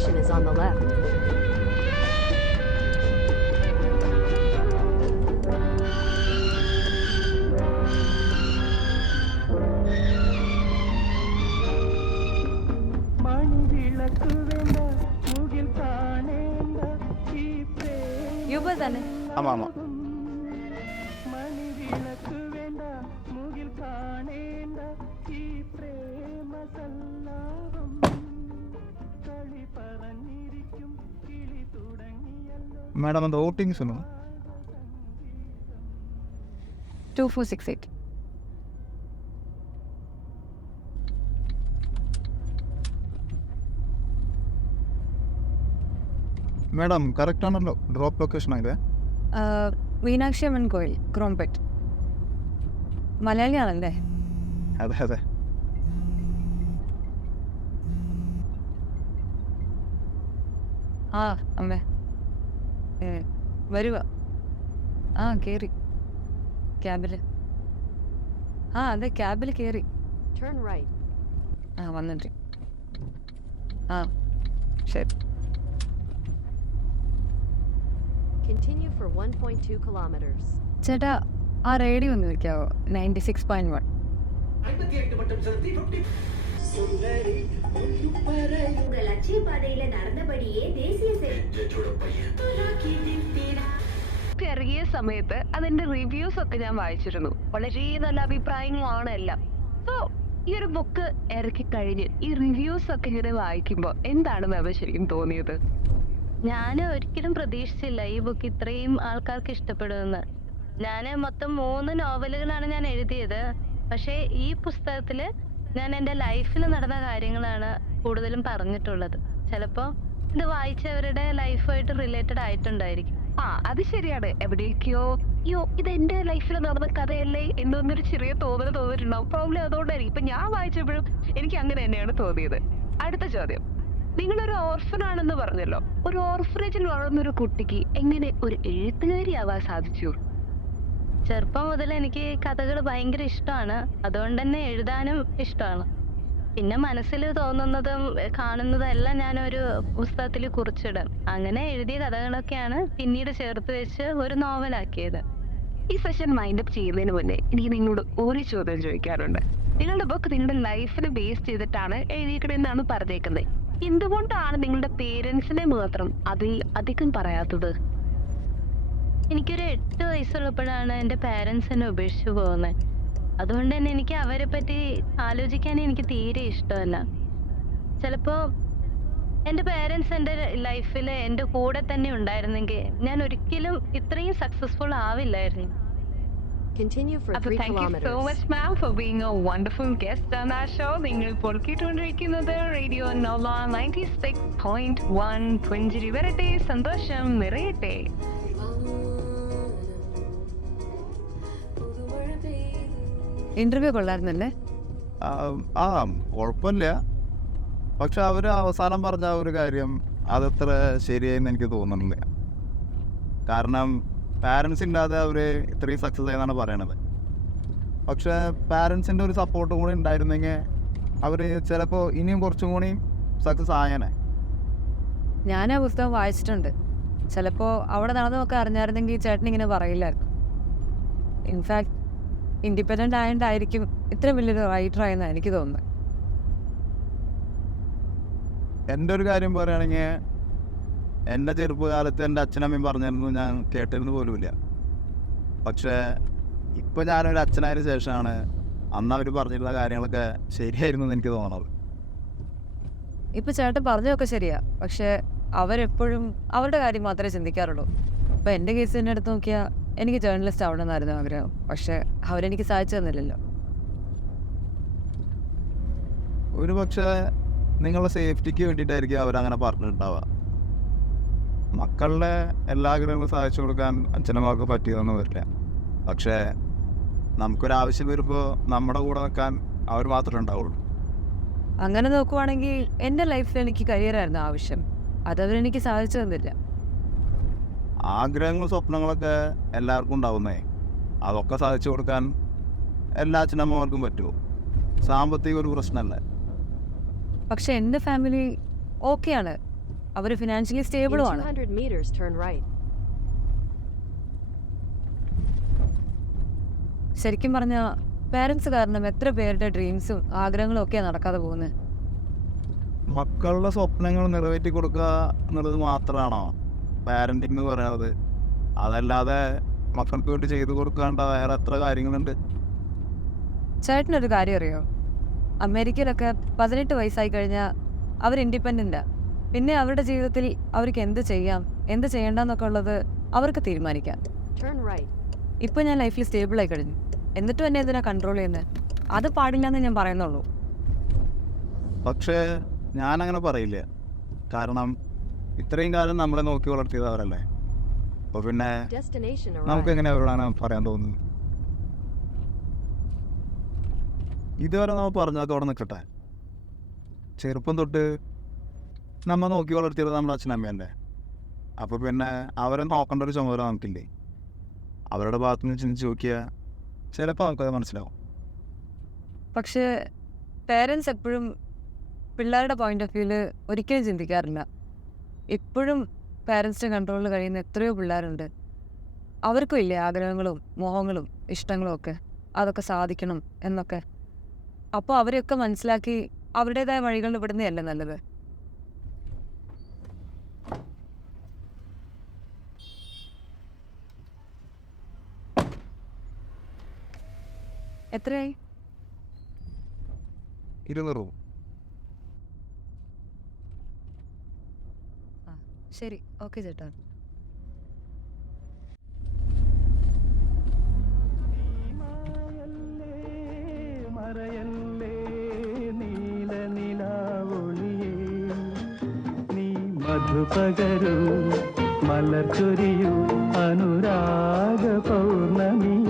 station is on the left. യുവ തന്നെ. ஆமாம் ஆமாம். மேடம் அந்த ஓட்டிங் சொல்லுங்க. 2468. മേഡം കറക്റ്റ് ആണല്ലോ ഡ്രോപ്പ് ലൊക്കേഷൻ ആയത്? മീനാക്ഷി അമ്മൻ കോയിൽ, ക്രോംപെറ്റ്. മലയാളിയാണല്ലേ? അതെ അതെ. ആ അമ്മേ, വരുക. ആ കയറി ക്യാബിൽ. ആ അതെ, ക്യാബിൽ കയറി. Turn right. ആ വന്നിട്ട്. ആ ശരി. Continue for 1.2 kilometers. ചേട്ടാ, ആ റേഡിയോ ഒന്ന് വെക്കാവോ? 96.1. உங்கள் லட்சிய பாதையில நடந்தபடியே தேசிய ഇറങ്ങിയ സമയത്ത് അതിന്റെ റിവ്യൂസ് ഒക്കെ ഞാൻ വായിച്ചിരുന്നു. വളരെ നല്ല അഭിപ്രായങ്ങളാണ് എല്ലാം. സോ ഈ ഒരു ബുക്ക് ഇറക്കി കഴിഞ്ഞ് ഈ റിവ്യൂസ് ഒക്കെ ഇങ്ങനെ വായിക്കുമ്പോൾ എന്താണ് മാം ശരിക്കും തോന്നിയത്? ഞാൻ ഒരിക്കലും പ്രതീക്ഷിച്ചില്ല ഈ ബുക്ക് ഇത്രയും ആൾക്കാർക്ക് ഇഷ്ടപ്പെടുമെന്ന്. ഞാൻ മൊത്തം 3 നോവലുകളാണ് ഞാൻ എഴുതിയത്. പക്ഷേ ഈ പുസ്തകത്തില് ഞാൻ എൻ്റെ ലൈഫിൽ നടന്ന കാര്യങ്ങളാണ് കൂടുതലും പറഞ്ഞിട്ടുള്ളത്. ചിലപ്പോൾ ഇത് വായിച്ചവരുടെ ലൈഫായിട്ട് റിലേറ്റഡ് ആയിട്ടുണ്ടായിരിക്കും. ആ അത് ശരിയാണ്. എവിടേക്കോ അയ്യോ ഇത് എന്റെ ലൈഫിൽ നടന്ന കഥയല്ലേ എന്നൊന്നൊരു ചെറിയ തോന്നിയിട്ടുണ്ടാവും. പ്രോബ്ലം അതുകൊണ്ടായിരിക്കും. ഇപ്പൊ ഞാൻ വായിച്ചപ്പോഴും എനിക്ക് അങ്ങനെ തന്നെയാണ് തോന്നിയത്. അടുത്ത ചോദ്യം, നിങ്ങളൊരു ഓർഫൻ ആണെന്ന് പറഞ്ഞല്ലോ. ഒരു ഓർഫനേജിൽ വളർന്നൊരു കുട്ടിക്ക് എങ്ങനെ ഒരു എഴുത്തുകാരിയാവാൻ സാധിച്ചു? ചെറുപ്പം മുതൽ എനിക്ക് കഥകൾ ഭയങ്കര ഇഷ്ടമാണ്. അതുകൊണ്ട് തന്നെ എഴുതാനും ഇഷ്ടമാണ്. പിന്നെ മനസ്സിൽ തോന്നുന്നതും കാണുന്നതും എല്ലാം ഞാനൊരു പുസ്തകത്തിൽ കുറിച്ചിടും. അങ്ങനെ എഴുതിയ കഥകളൊക്കെയാണ് പിന്നീട് ചേർത്ത് വെച്ച് ഒരു നോവലാക്കിയത്. ഈ സെഷൻ മൈൻഡ് അപ്പ് ചെയ്യുന്നതിന് മുന്നേ എനിക്ക് നിങ്ങളോട് ഒരു ചോദ്യം ചോദിക്കാറുണ്ട്. നിങ്ങളുടെ ബുക്ക് നിങ്ങളുടെ ലൈഫിനെ ബേസ് ചെയ്തിട്ടാണ് എഴുതിയിരിക്കണമെന്നാണ് പറഞ്ഞേക്കുന്നത്. എന്തുകൊണ്ടാണ് നിങ്ങളുടെ പേരൻസിനെ മാത്രം അതിൽ അധികം പറയാത്തത്? എനിക്കൊരു 8 വയസ്സുള്ളപ്പോഴാണ് എൻ്റെ പാരൻസ് എന്നെ ഉപേക്ഷിച്ചു പോകുന്നത്. അതുകൊണ്ട് തന്നെ എനിക്ക് അവരെ പറ്റി ആലോചിക്കാൻ എനിക്ക് തീരെ ഇഷ്ടമല്ല. ചിലപ്പോൾ എൻ്റെ പാരൻസ് എൻ്റെ ലൈഫിൽ എൻ്റെ കൂടെ തന്നെ ഉണ്ടായിരുന്നെങ്കിൽ ഞാൻ ഒരിക്കലും ഇത്രയും successful ആവില്ലായിരുന്നു. Continue for 3 Thank you so kilometers. much, ma'am, for being a wonderful guest on our show. നിങ്ങൾ പൊറുക്കിക്കൊണ്ടിരിക്കുന്നത് റേഡിയോ നോള 96.1. പുഞ്ചിരി വരട്ടെ, സന്തോഷം നിറയട്ടെ. ഇന്റർവ്യൂ കൊള്ളായിരുന്നല്ലേ? ആ കുഴപ്പമില്ല. പക്ഷെ അവർ അവസാനം പറഞ്ഞ ഒരു കാര്യം അതത്ര ശരിയായെന്ന് എനിക്ക് തോന്നുന്നില്ല. കാരണം പാരൻസ് ഇല്ലാതെ അവർ ഇത്രയും സക്സസ് ആയെന്നാണ് പറയണത്. പക്ഷെ പാരൻസിൻ്റെ ഒരു സപ്പോർട്ടും കൂടി ഉണ്ടായിരുന്നെങ്കിൽ അവർ ചിലപ്പോൾ ഇനിയും കുറച്ചും കൂടി സക്സസ് ആയേനെ. ഞാൻ ആ പുസ്തകം വായിച്ചിട്ടുണ്ട്. ചിലപ്പോൾ അവിടെ നടന്നതൊക്കെ അറിഞ്ഞായിരുന്നെങ്കിൽ ചേട്ടൻ ഇങ്ങനെ പറയില്ലായിരുന്നു. ഇൻഫാക്ട് ഇൻഡിപെൻഡൻ്റ് ആയതുകൊണ്ടായിരിക്കും ഇത്ര വലിയൊരു റൈറ്റർ ആയെന്നാണ് എനിക്ക് തോന്നുന്നത്. എൻ്റെ ഒരു കാര്യം പറയുകയാണെങ്കിൽ എൻ്റെ ചെറുപ്പകാലത്ത് എൻ്റെ അച്ഛനമ്മയും പറഞ്ഞിരുന്നു, ഞാൻ കേട്ടിരുന്നു പോലുമില്ല. പക്ഷേ ഇപ്പോൾ ഞാനൊരു അച്ഛനായതിനു ശേഷമാണ് അന്ന് അവർ പറഞ്ഞിരുന്ന കാര്യങ്ങളൊക്കെ ശരിയായിരുന്നു എന്ന് എനിക്ക് തോന്നുന്നത്. ഇപ്പം ചേട്ടൻ പറഞ്ഞതൊക്കെ ശരിയാ. പക്ഷേ അവരെപ്പോഴും അവരുടെ കാര്യം മാത്രമേ ചിന്തിക്കാറുള്ളൂ. ഇപ്പം എൻ്റെ കേസ് തന്നെ എടുത്ത് നോക്കിയാൽ എനിക്ക് ജേർണലിസ്റ്റ് ആവണമെന്നായിരുന്നു ആഗ്രഹം. പക്ഷേ അവരെനിക്ക് സാധിച്ചു തന്നില്ലല്ലോ. ഒരു പക്ഷേ നിങ്ങളുടെ സേഫ്റ്റിക്ക് വേണ്ടിയിട്ടായിരിക്കും അവരങ്ങനെ പറഞ്ഞിട്ടുണ്ടാവുക. മക്കളുടെ എല്ലാ ആഗ്രഹങ്ങളും സാധിച്ചു കൊടുക്കാൻ അച്ഛനമ്മക്ക് പറ്റിയതൊന്നും വരില്ല. പക്ഷേ നമുക്കൊരാവശ്യം വരുമ്പോൾ നമ്മുടെ കൂടെ നിൽക്കാൻ അവർ മാത്രമേ ഉണ്ടാവുള്ളൂ. അങ്ങനെ നോക്കുവാണെങ്കിൽ എൻ്റെ ലൈഫിൽ എനിക്ക് കരിയറായിരുന്നു ആവശ്യം. അതവരെനിക്ക് സാധിച്ചു തന്നില്ല. ആഗ്രഹങ്ങളും സ്വപ്നങ്ങളൊക്കെ എല്ലാവർക്കും ഉണ്ടാവുന്നേ. അതൊക്കെ സാധിച്ചു കൊടുക്കാൻ എല്ലാ അച്ഛനമ്മമാർക്കും പറ്റുമോ? സാമ്പത്തിക ഒരു പ്രശ്നമല്ലേ? പക്ഷെ എൻ്റെ ഫാമിലി ഓക്കെയാണ്. അവർ ഫിനാൻഷ്യലി In സ്റ്റേബിളും ആണ്. 200 meters, turn right. ശരിക്കും പറഞ്ഞാൽ പേരൻസ് കാരണം എത്ര പേരുടെ ഡ്രീംസും ആഗ്രഹങ്ങളും ഒക്കെയാണ് നടക്കാതെ പോകുന്നത്. മക്കളുടെ സ്വപ്നങ്ങൾ നിറവേറ്റി കൊടുക്കുക എന്നുള്ളത് മാത്രമാണോ പാരൻറ്റിങ് എന്ന് പറയുന്നത്? അതല്ലാതെ മക്കൾക്ക് വേണ്ടി ചെയ്തു കൊടുക്കേണ്ട വേറെ എത്ര കാര്യങ്ങളുണ്ട്? ചേട്ടനൊരു കാര്യം അറിയോ, അമേരിക്കയിലൊക്കെ 18 വയസ്സായി കഴിഞ്ഞാൽ അവർ ഇൻഡിപെൻഡൻ്റാണ്. പിന്നെ അവരുടെ ജീവിതത്തിൽ അവർക്ക് എന്ത് ചെയ്യാം എന്ത് ചെയ്യേണ്ടെന്നൊക്കെ ഉള്ളത് അവർക്ക് തീരുമാനിക്കാം. Turn right. ഇപ്പോൾ ഞാൻ ലൈഫിൽ സ്റ്റേബിളായി കഴിഞ്ഞു, എന്നിട്ടും എന്നെ എന്തിനാ കൺട്രോൾ ചെയ്യുന്നത്? അത് പാടില്ലെന്ന് ഞാൻ പറയുന്നുള്ളൂ. പക്ഷേ ഞാനങ്ങനെ പറയില്ല. കാരണം ഇത്രയും കാലം നമ്മളെ നോക്കി വളർത്തിയത് അവരല്ലേ. അപ്പോൾ പിന്നെ Destination നമുക്ക് arrived. എങ്ങനെ അവരോടാണ് പറയാൻ തോന്നുന്നത്? ഇതുവരെ നമ്മൾ പറഞ്ഞതൊക്കെ അവിടെ നിൽക്കട്ടെ. ചെറുപ്പം തൊട്ട് നമ്മൾ നോക്കി വളർത്തിയത് നമ്മുടെ അച്ഛനമ്മയല്ലേ. അപ്പോൾ പിന്നെ അവരെ നോക്കേണ്ട ഒരു ചുമതല നമുക്കില്ലേ? അവരുടെ ഭാഗത്തു നിന്ന് ചിന്തിച്ച് നോക്കിയാൽ ചിലപ്പോൾ നമുക്കത് മനസ്സിലാവും. പക്ഷേ പേരൻസ് എപ്പോഴും പിള്ളേരുടെ പോയിന്റ് ഓഫ് വ്യൂവിൽ ഒരിക്കലും ചിന്തിക്കാറില്ല. ഇപ്പോഴും പേരൻസിൻ്റെ കൺട്രോളിൽ കഴിയുന്ന എത്രയോ പിള്ളേരുണ്ട്. അവർക്കും ഇല്ലേ ആഗ്രഹങ്ങളും മോഹങ്ങളും ഇഷ്ടങ്ങളും ഒക്കെ, അതൊക്കെ സാധിക്കണം എന്നൊക്കെ. അപ്പോൾ അവരെയൊക്കെ മനസ്സിലാക്കി അവരുടേതായ വഴികളിൽ വിടുന്നതല്ലേ നല്ലത്. എത്രയായി? 200 രൂപ. ആ ശരി, ഓക്കെ ചേട്ടാ. മറയല്ലേ നീലനിലാവൊളിയേ, നീ മധുപകരൂ മലർച്ചൊരിയൂ അനുരാഗ പൗർണമിയേ.